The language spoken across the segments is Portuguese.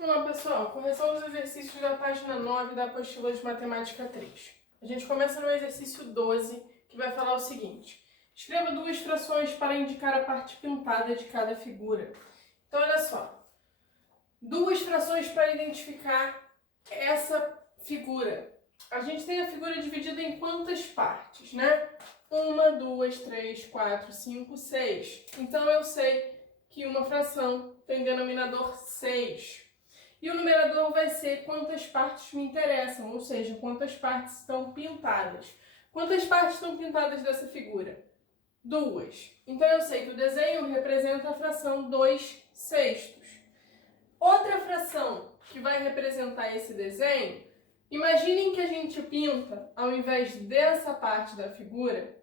Olá, pessoal. Correção dos exercícios da página 9 da apostila de matemática 3. A gente começa no exercício 12, que vai falar o seguinte. Escreva duas frações para indicar a parte pintada de cada figura. Então, olha só. Duas frações para identificar essa figura. A gente tem a figura dividida em quantas partes, né? 1, 2, 3, 4, 5, 6. Então, eu sei que uma fração tem denominador 6. E o numerador vai ser quantas partes me interessam, ou seja, quantas partes estão pintadas. Quantas partes estão pintadas dessa figura? 2. Então eu sei que o desenho representa a fração 2/6. Outra fração que vai representar esse desenho, imaginem que a gente pinta, ao invés dessa parte da figura,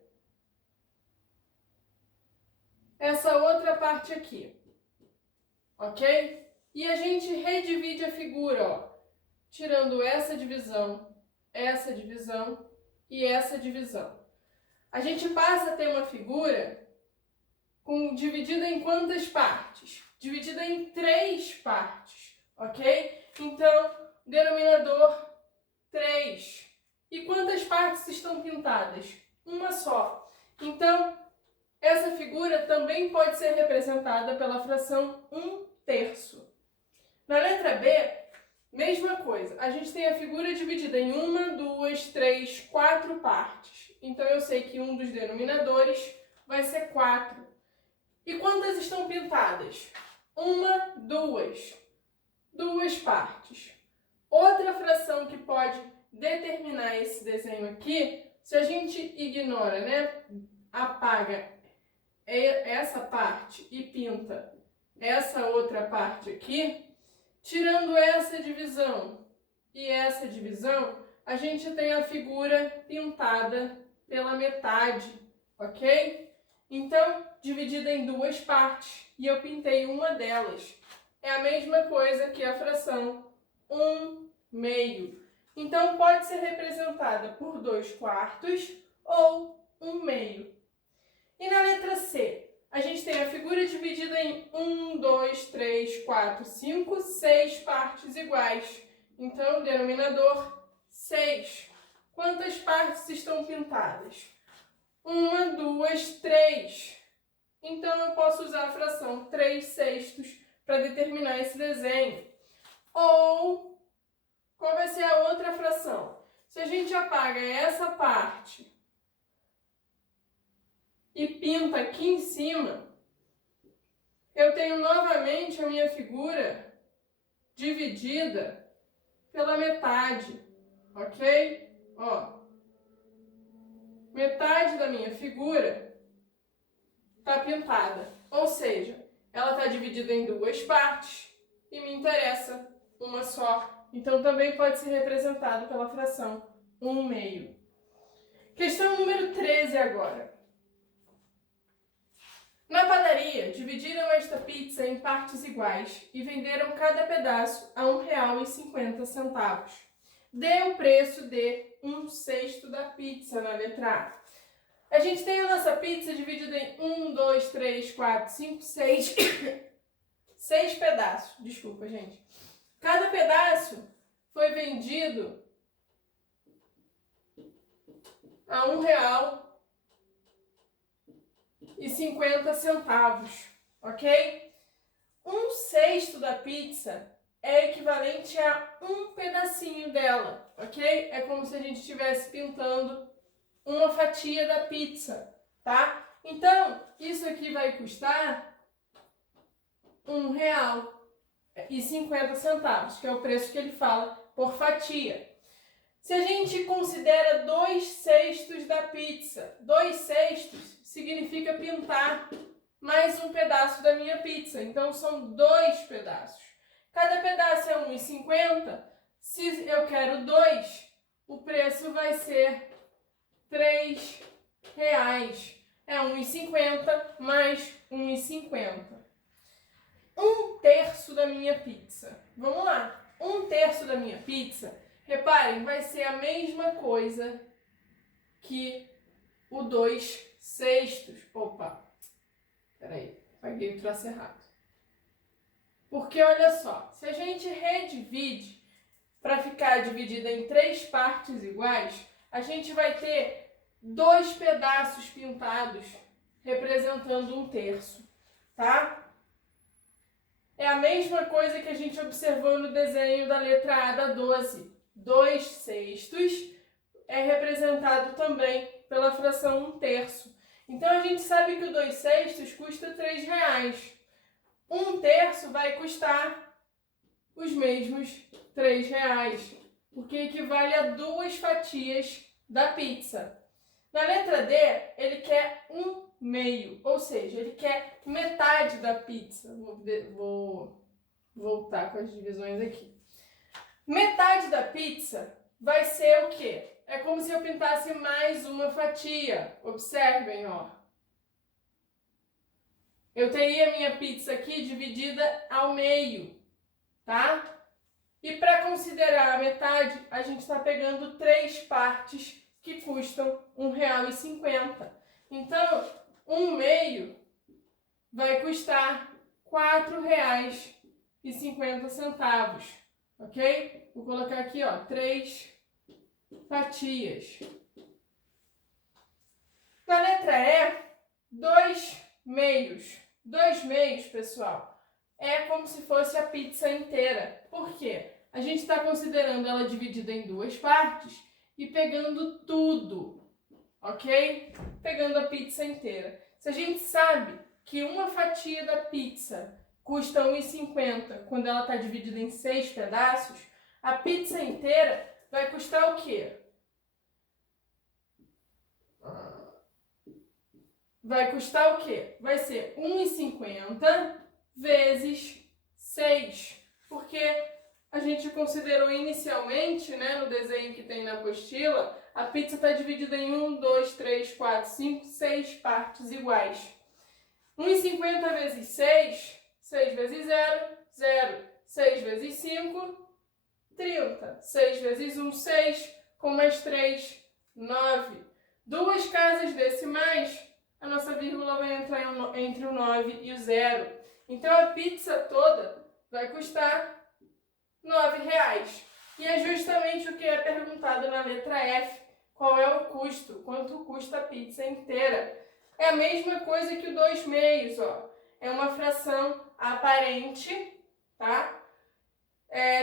essa outra parte aqui. Ok? E a gente redivide a figura, ó, tirando essa divisão e essa divisão. A gente passa a ter uma figura dividida em quantas partes? Dividida em 3 partes, ok? Então, denominador 3. E quantas partes estão pintadas? Uma só. Então, essa figura também pode ser representada pela fração 1/3. Na letra B, mesma coisa. A gente tem a figura dividida em 1, 2, 3, 4 partes. Então, eu sei que um dos denominadores vai ser 4. E quantas estão pintadas? 1, 2. 2 partes. Outra fração que pode determinar esse desenho aqui, se a gente ignora, né? Apaga essa parte e pinta essa outra parte aqui, tirando essa divisão e essa divisão, a gente tem a figura pintada pela metade, ok? Então, dividida em 2 partes, e eu pintei uma delas. É a mesma coisa que a fração 1/2. Então, pode ser representada por 2/4 ou 1/2. E na letra C? A gente tem a figura dividida em 1, 2, 3, 4, 5, 6 partes iguais. Então, o denominador 6. Quantas partes estão pintadas? 1, 2, 3. Então, eu posso usar a fração 3/6 para determinar esse desenho. Ou, qual vai ser a outra fração? Se a gente apaga essa parte e pinta aqui em cima, eu tenho novamente a minha figura dividida pela metade, ok? Ó, metade da minha figura está pintada, ou seja, ela está dividida em 2 partes e me interessa uma só. Então, também pode ser representado pela fração 1/2. Questão número 13 agora. Na padaria, dividiram esta pizza em partes iguais e venderam cada pedaço a R$ 1,50. Dê o preço de 1/6 da pizza na letra A. A gente tem a nossa pizza dividida em 1, 2, 3, 4, 5, 6... 6 pedaços, desculpa, gente. Cada pedaço foi vendido a R$ 1,50, ok? 1/6 da pizza é equivalente a um pedacinho dela, ok? É como se a gente estivesse pintando uma fatia da pizza, tá? Então, isso aqui vai custar R$ 1,50, que é o preço que ele fala por fatia. Se a gente considera 2/6 da pizza, 2/6 significa pintar mais um pedaço da minha pizza. Então, são 2 pedaços. Cada pedaço é R$ 1,50. Se eu quero 2, o preço vai ser R$ 3. É R$ 1,50 mais R$ 1,50. 1/3 da minha pizza. Vamos lá. 1/3 da minha pizza, reparem, vai ser a mesma coisa que o 2/6. Opa, peraí, paguei o traço errado. Porque olha só, se a gente redivide para ficar dividida em 3 partes iguais, a gente vai ter 2 pedaços pintados representando 1/3, tá? É a mesma coisa que a gente observou no desenho da letra A da 12. 2/6 é representado também pela fração 1/3. Então, a gente sabe que o 2/6 custa R$3. 1/3 vai custar os mesmos R$3, porque equivale a 2 fatias da pizza. Na letra D, ele quer 1/2, ou seja, ele quer metade da pizza. Vou voltar com as divisões aqui. Metade da pizza vai ser o quê? É como se eu pintasse mais uma fatia. Observem, ó. Eu teria minha pizza aqui dividida ao meio, tá? E para considerar a metade, a gente está pegando 3 partes que custam R$1,50. Então, 1/2 vai custar R$4,50, ok? Vou colocar aqui, ó, 3 fatias. Na letra E, 2/2. 2/2, pessoal, é como se fosse a pizza inteira. Por quê? A gente está considerando ela dividida em 2 partes e pegando tudo, ok? Pegando a pizza inteira. Se a gente sabe que uma fatia da pizza custa R$1,50 quando ela está dividida em 6 pedaços, a pizza inteira vai custar o quê? Vai custar o quê? Vai ser R$1,50 vezes 6, porque a gente considerou inicialmente, né, no desenho que tem na apostila, a pizza está dividida em 1, 2, 3, 4, 5, 6 partes iguais. 1,50 vezes 6, 6 vezes 0, 0. 6 vezes 5, 30. 6 vezes 1, 6, com mais 3, 9. 2 casas decimais, a nossa vírgula vai entrar entre o 9 e o 0. Então, a pizza toda vai custar R$9. E é justamente o que é perguntado na letra F. Qual é o custo? Quanto custa a pizza inteira? É a mesma coisa que o 2/2, ó. É uma fração aparente, tá?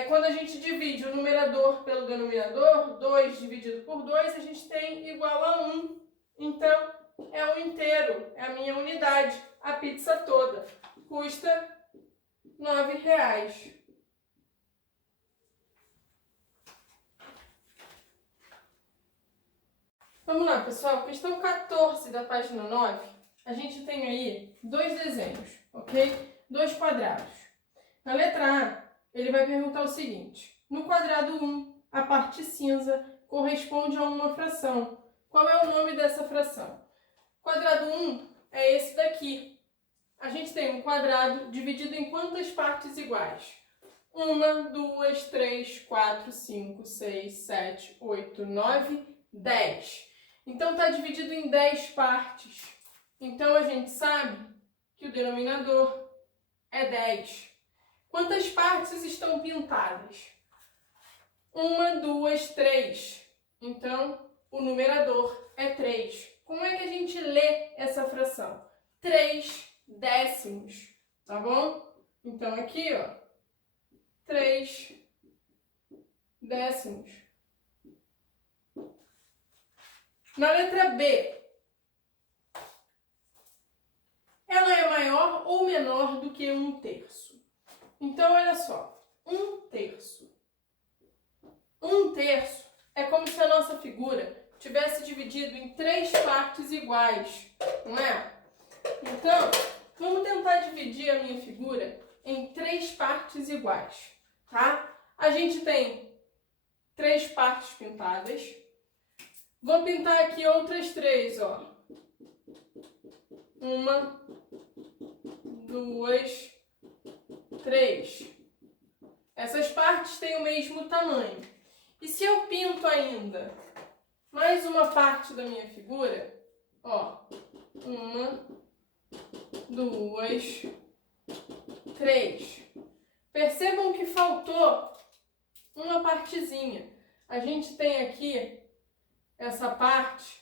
Quando a gente divide o numerador pelo denominador, 2 dividido por 2, a gente tem igual a 1. Então, é o inteiro, é a minha unidade. A pizza toda custa R$9. Vamos lá, pessoal. Questão 14 da página 9. A gente tem aí 2 desenhos, ok? 2 quadrados. Na letra A, ele vai perguntar o seguinte. No quadrado 1, a parte cinza corresponde a uma fração. Qual é o nome dessa fração? Quadrado 1 é esse daqui. A gente tem um quadrado dividido em quantas partes iguais? 1, 2, 3, 4, 5, 6, 7, 8, 9, 10. Então, está dividido em 10 partes. Então, a gente sabe que o denominador é 10. Quantas partes estão pintadas? 1, 2, 3. Então, o numerador é 3. Como é que a gente lê essa fração? 3/10, tá bom? Então, aqui, ó, 3/10. Na letra B, ela é maior ou menor do que 1/3? Então, olha só, 1/3. 1/3 é como se a nossa figura tivesse dividido em 3 partes iguais, não é? Então, vamos tentar dividir a minha figura em 3 partes iguais, tá? A gente tem 3 partes pintadas. Vou pintar aqui outras 3, ó. 1, 2, 3. Essas partes têm o mesmo tamanho. E se eu pinto ainda mais uma parte da minha figura, ó, 1, 2, 3. Percebam que faltou uma partezinha. A gente tem aqui essa parte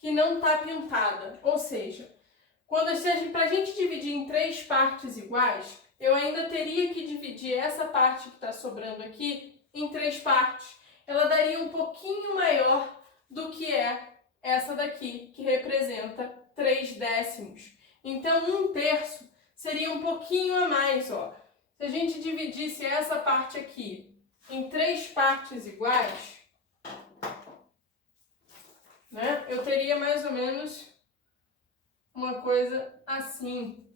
que não está pintada, ou seja, para a gente dividir em 3 partes iguais, eu ainda teria que dividir essa parte que está sobrando aqui em 3 partes. Ela daria um pouquinho maior do que é essa daqui, que representa 3 décimos. Então, 1/3 seria um pouquinho a mais, ó. Se a gente dividisse essa parte aqui em 3 partes iguais, né, eu teria mais ou menos uma coisa assim.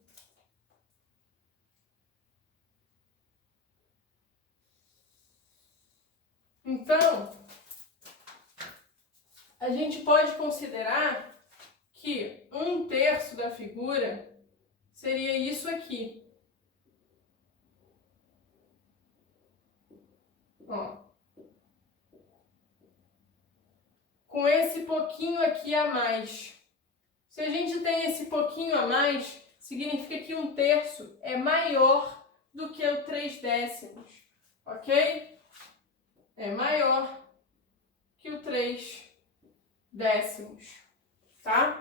Então, a gente pode considerar que 1/3 da figura seria isso aqui. Ó. Com esse pouquinho aqui a mais. Se a gente tem esse pouquinho a mais, significa que 1/3 é maior do que o 3 décimos, ok? É maior que o 3 décimos, tá?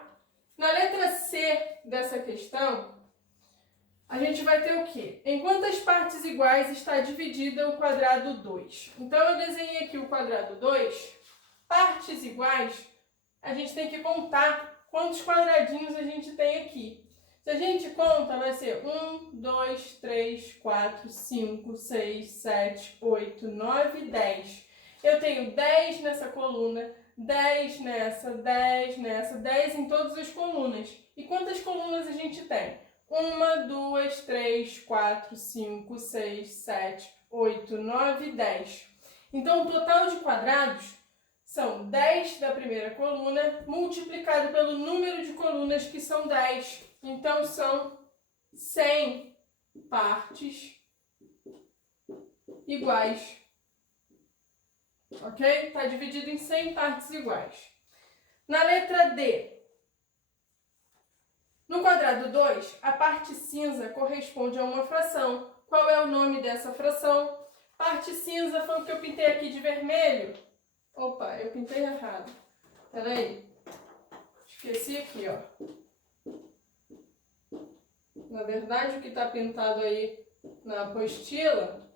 Na letra C dessa questão, a gente vai ter o quê? Em quantas partes iguais está dividida o quadrado 2? Então, eu desenhei aqui o quadrado 2. Partes iguais, a gente tem que contar quantos quadradinhos a gente tem aqui. Se a gente conta, vai ser 1, 2, 3, 4, 5, 6, 7, 8, 9, 10. Eu tenho 10 nessa coluna, 10 nessa, 10 nessa, 10 em todas as colunas. E quantas colunas a gente tem? 1, 2, 3, 4, 5, 6, 7, 8, 9, 10. Então, o total de quadrados são 10 da primeira coluna multiplicado pelo número de colunas, que são 10. Então, são 100 partes iguais. Ok? Está dividido em 100 partes iguais. Na letra D, no quadrado 2, a parte cinza corresponde a uma fração. Qual é o nome dessa fração? Parte cinza foi o que eu pintei aqui de vermelho. Opa, eu pintei errado. Peraí. Esqueci aqui, ó. Na verdade, o que está pintado aí na apostila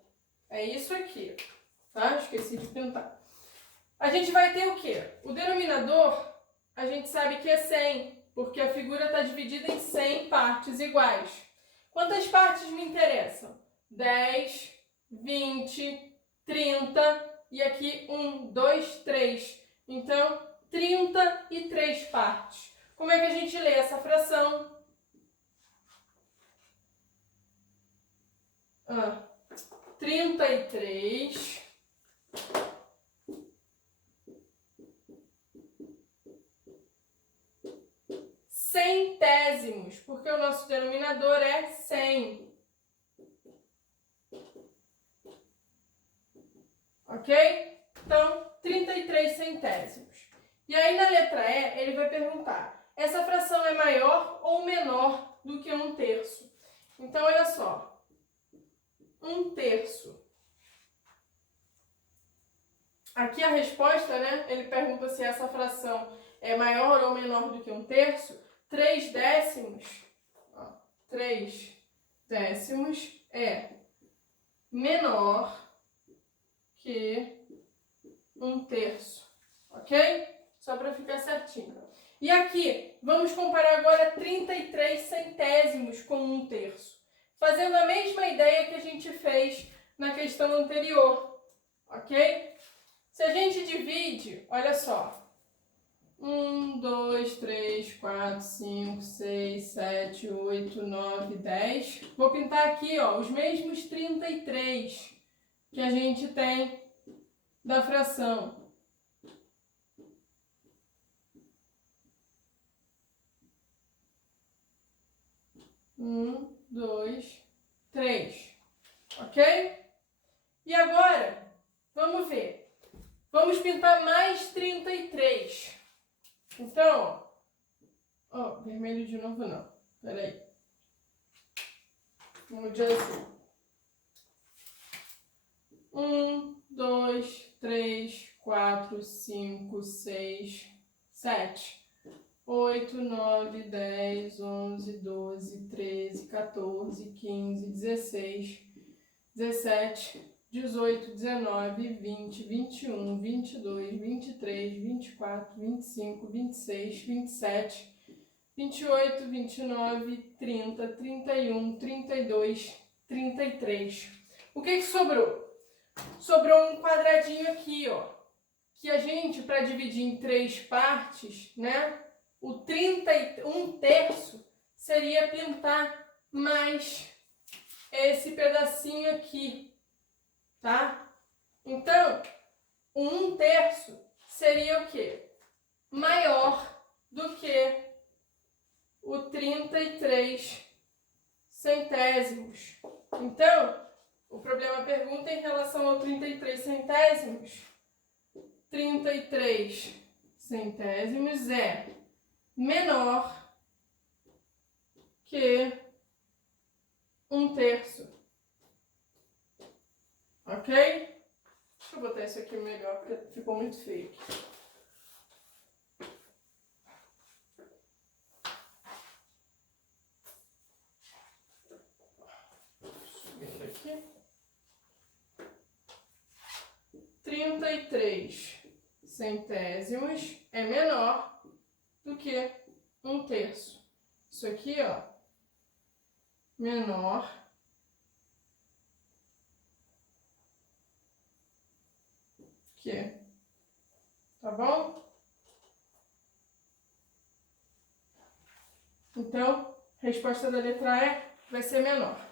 é isso aqui, tá? Esqueci de pintar. A gente vai ter o quê? O denominador, a gente sabe que é 100, porque a figura está dividida em 100 partes iguais. Quantas partes me interessam? 10, 20, 30... E aqui 1, 2, 3. Então, 33 partes. Como é que a gente lê essa fração? 33 centésimos, porque o nosso denominador é 100. Ok? Então, 33 centésimos. E aí, na letra E, ele vai perguntar, essa fração é maior ou menor do que 1/3? Então, olha só. 1/3. Aqui a resposta, né? Ele pergunta se essa fração é maior ou menor do que 1/3. 3 décimos, ó, 3 décimos é menor que 1/3, ok? Só para ficar certinho. E aqui, vamos comparar agora 33 centésimos com 1/3, fazendo a mesma ideia que a gente fez na questão anterior, ok? Se a gente divide, olha só, 1, 2, 3, 4, 5, 6, 7, 8, 9, 10. Vou pintar aqui, ó, os mesmos 33 que a gente tem da fração. 1, 2, 3. Ok? E agora, vamos ver. Vamos pintar mais 33. Então, ó, vermelho de novo não. Peraí. Vamos de azul. 1, 2, 3, 4, 5, 6, 7, 8, 9, 10, 11, 12, 13, 14, 15, 16, 17, 18, 19, 20, 21, 22, 23, 24, 25, 26, 27, 28, 29, 30, 31, 32, 33. O que sobrou? Sobrou um quadradinho aqui, ó. Que a gente, para dividir em 3 partes, né? O 1 terço seria pintar mais esse pedacinho aqui, tá? Então, o 1 terço seria o quê? Maior do que o 33 centésimos. Então, o problema pergunta em relação ao 33 centésimos. 33 centésimos é menor que 1 terço. Ok? Deixa eu botar isso aqui melhor, porque ficou muito feio. Subindo aqui. 33 centésimos é menor do que 1 terço. Isso aqui, ó, menor que, tá bom? Então, a resposta da letra E vai ser menor.